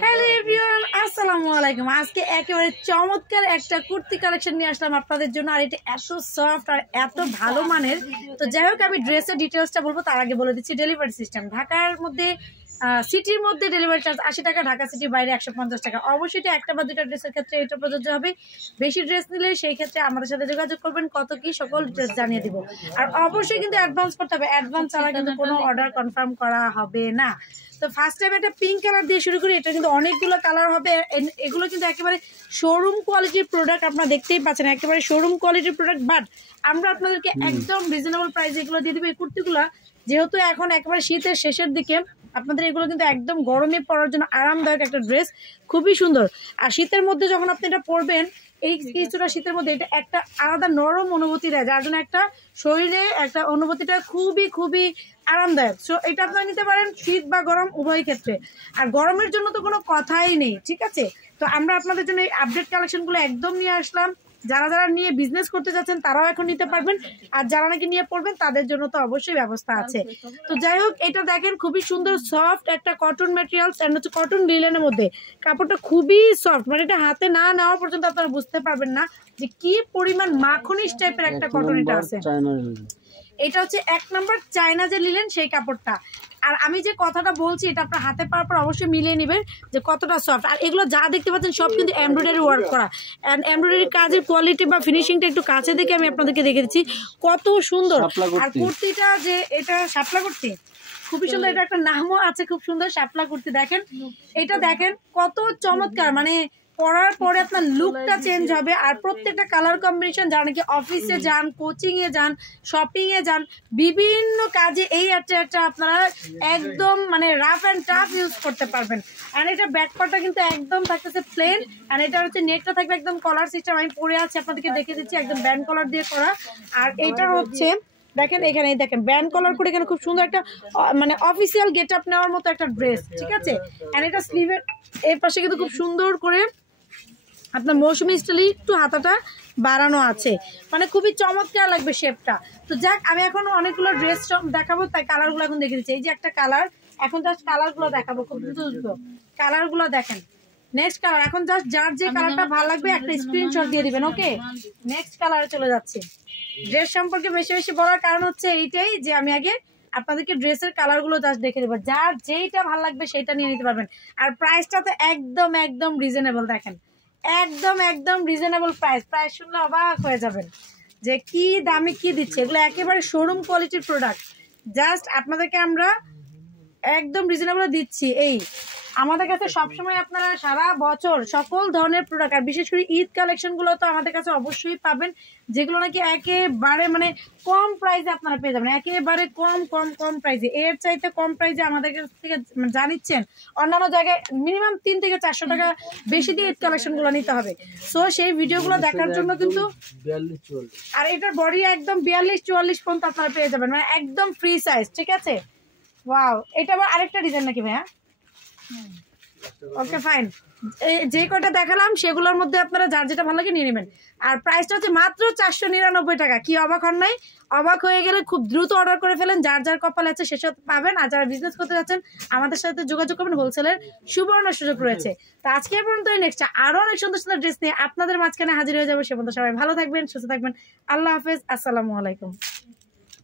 Hello everyone, আসসালামু আলাইকুম। আজকে একেবারে চমৎকার একটা কুর্তি কালেকশন নিয়ে আসলাম আপনাদের জন্য। আর এটা এত সফট আর এত ভালো মানের। তো যাই হোক, আমি ড্রেসের ডিটেলসটা বলবো তার আগে বলে দিচ্ছি ডেলিভারি সিস্টেম। ঢাকার মধ্যে সিটির মধ্যে ডেলিভারি চার্জ 80 টাকা, ঢাকা সিটির বাইরে 150 টাকা। অবশ্যই এটা একটা বা দুটা ড্রেসের ক্ষেত্রে এটা প্রযোজ্য হবে। বেশি ড্রেস নিলে সেই ক্ষেত্রে আমাদের সাথে যোগাযোগ করবেন, কত কি সকল ড্রেস জানিয়ে দিব। আর অবশ্যই কিন্তু অ্যাডভান্স করতে হবে, অ্যাডভান্স ছাড়া কিন্তু কোনো অর্ডার কনফার্ম করা হবে না। তো ফার্স্ট টাইম একটা পিঙ্ক কালার দিয়ে শুরু করি। এটা কিন্তু অনেকগুলো কালার হবে। এগুলো কিন্তু একেবারে শোরুম কোয়ালিটির প্রোডাক্ট, আপনারা দেখতেই পাচ্ছেন একেবারে শোরুম কোয়ালিটির প্রোডাক্ট। বাট আমরা আপনাদেরকে একদম রিজনেবল প্রাইসে এগুলো দিয়ে দিব। এই কুর্তিগুলো যেহেতু এখন একেবারে শীতের শেষের দিকে, আপনাদের এগুলো কিন্তু একদম গরমে পরার জন্য আরামদায়ক একটা ড্রেস, খুবই সুন্দর। আর শীতের মধ্যে যখন আপনি এটা পরবেন, এই কিছুটা শীতের মধ্যে এটা একটা আলাদা নরম অনুভূতি দেয়, যার জন্য একটা শরীরে একটা অনুভূতিটা খুবই খুবই আরামদায়ক। সো এটা আপনারা নিতে পারেন শীত বা গরম উভয় ক্ষেত্রে। আর গরমের জন্য তো কোনো কথাই নেই, ঠিক আছে। তো আমরা আপনাদের জন্য এই আপডেট কালেকশনগুলো একদম নিয়ে আসলাম। যারা যারা নিয়ে বিজনেস করতে যাচ্ছেন তারাও এখন নিতে পারবেন, আর যারা নাকি নিয়ে পড়বেন তাদের জন্য তো অবশ্যই ব্যবস্থা আছে। তো যাই হোক, এটা দেখেন খুবই সুন্দর সফট একটা কটন ম্যাটেরিয়ালস এন্ড হচ্ছে কটন লিলেনের মধ্যে। কাপড়টা খুবই সফট, মানে এটা হাতে না নেওয়া পর্যন্ত আপনারা বুঝতে পারবেন না যে কি পরিমাণ মাখনিস টাইপের একটা কটন এটা আছে। এটা হচ্ছে 1 নম্বর চায়না যে লিলেন সেই কাপড়টা। আর আমি যে কথাটা বলছি এটা আপনার হাতে পাওয়ার পর অবশ্যই মিলিয়ে নেবেন যে কতটা সফট। আর এগুলো যা দেখতে পাচ্ছেন সব কিন্তু এমব্রয়ডারি ওয়ার্ক করা। অ্যান্ড এমব্রয়ডারি কাজের কোয়ালিটি বা ফিনিশিংটা একটু কাছে দেখে আমি আপনাদেরকে দেখে দিচ্ছি কত সুন্দর। আর কুর্তিটা যে এটা শাপলা কুর্তি, খুবই সুন্দর। এটা একটা নামও আছে, খুব সুন্দর শাপলা কুর্তি। দেখেন এটা দেখেন কত চমৎকার, মানে পরার পরে আপনার লুকটা চেঞ্জ হবে। আর প্রত্যেকটা কালার কম্বিনেশন, যারা নাকি অফিসে যান, কোচিং এ যান, শপিং এ যান, বিভিন্ন কাজে এই একটা আপনারা একদম মানে রাফ অ্যান্ড টাফ ইউজ করতে পারবেন। আর এটা ব্যাক পার্টটা কিন্তু একদম থাকতেছে প্লেন। আর এটা হচ্ছে নেকটা থাকবে একদম কলার সিস্টেম। আমি পরে আছি আপনাদেরকে দেখে দিচ্ছি, একদম ব্যান্ড কলার দিয়ে করা। আর এইটার হচ্ছে দেখেন এখানে দেখেন ব্যান্ড কলার করে এখানে খুব সুন্দর একটা মানে অফিসিয়াল গেট আপ নেওয়ার মতো একটা ড্রেস, ঠিক আছে। আর এটা স্লিভের এর পাশে কিন্তু খুব সুন্দর করে আপনার মৌসুমি স্টাইলে একটু হাতাটা বাড়ানো আছে, মানে খুবই চমৎকার লাগবে শেপটা। তো যাক, আমি এখন অনেকগুলো ড্রেস দেখাবো, তাই কালারগুলো এখন দেখে দিচ্ছি। এই যে একটা কালার, এখন জাস্ট কালারগুলো দেখাবো খুব দ্রুত দ্রুত। কালারগুলো দেখেন। নেক্সট কালার, এখন জাস্ট যার যে কালারটা ভালো লাগবে একটা স্ক্রিনশট দিয়ে দিবেন। ওকে, নেক্সট কালারে চলে যাচ্ছি। ড্রেস সম্পর্কে বেশি বেশি বলার কারণ হচ্ছে এইটাই যে আমি আগে আপনাদেরকে ড্রেসের কালারগুলো জাস্ট দেখে দেবো, যার যেইটা ভালো লাগবে সেইটা নিয়ে নিতে পারবেন। আর প্রাইসটা তো একদম একদম রিজনেবল। দেখেন একদম একদম রিজনেবল প্রাইস। প্রাইস শুনলে অবাক হয়ে যাবেন যে কি দামে কি দিচ্ছে। এগুলো একেবারে শোরুম কোয়ালিটির প্রোডাক্ট। জাস্ট আপনাদেরকে আমরা একদম রিজনেবল দিচ্ছি। এই আমাদের কাছে সবসময় আপনারা সারা বছর সকল ধরনের প্রোডাক্ট, আর বিশেষ করে ঈদ কালেকশনগুলো তো আমাদের কাছে অবশ্যই পাবেন, যেগুলো নাকি একেবারে মানে কম প্রাইসে আপনারা পেয়ে যাবেন। একেবারে কম কম কম প্রাইসে, এর চাইতে কম প্রাইসে আমাদের কাছ থেকে জানিচ্ছেন অন্যান্য জায়গায় মিনিমাম 3 থেকে 400 টাকা বেশি দিয়ে ঈদ কালেকশনগুলো নিতে হবে। সো সেই ভিডিওগুলো দেখার জন্য কিন্তু, আর এটার বডি একদম 42-44 পর্যন্ত আপনারা পেয়ে যাবেন, মানে একদম ফ্রি সাইজ, ঠিক আছে। ওয়াও, এটা আবার আরেকটা ডিজাইন নাকি ভাইয়া? ওকে ফাইন, যে কয়টা দেখালাম সেগুলোর মধ্যে আপনারা যার যেটা ভালো লাগে নিয়ে নেবেন। আর প্রাইসটা হচ্ছে মাত্র 499 টাকা। কি অবাক হন নাই? অবাক হয়ে গেলে খুব দ্রুত অর্ডার করে ফেলেন, যার যার কপাল আছে সেসব পাবেন। আর যারা বিজনেস করতে যাচ্ছেন আমাদের সাথে যোগাযোগ করবেন, হোলসেলের সুবর্ণ সুযোগ রয়েছে। তো আজকে পর্যন্ত নেক্সট আরো অনেক সুন্দর সুন্দর ড্রেস নিয়ে আপনাদের মাঝখানে হাজির হয়ে যাবে। সে পর্যন্ত সবাই ভালো থাকবেন, সুস্থ থাকবেন। আল্লাহ হাফেজ, আসসালামু আলাইকুম।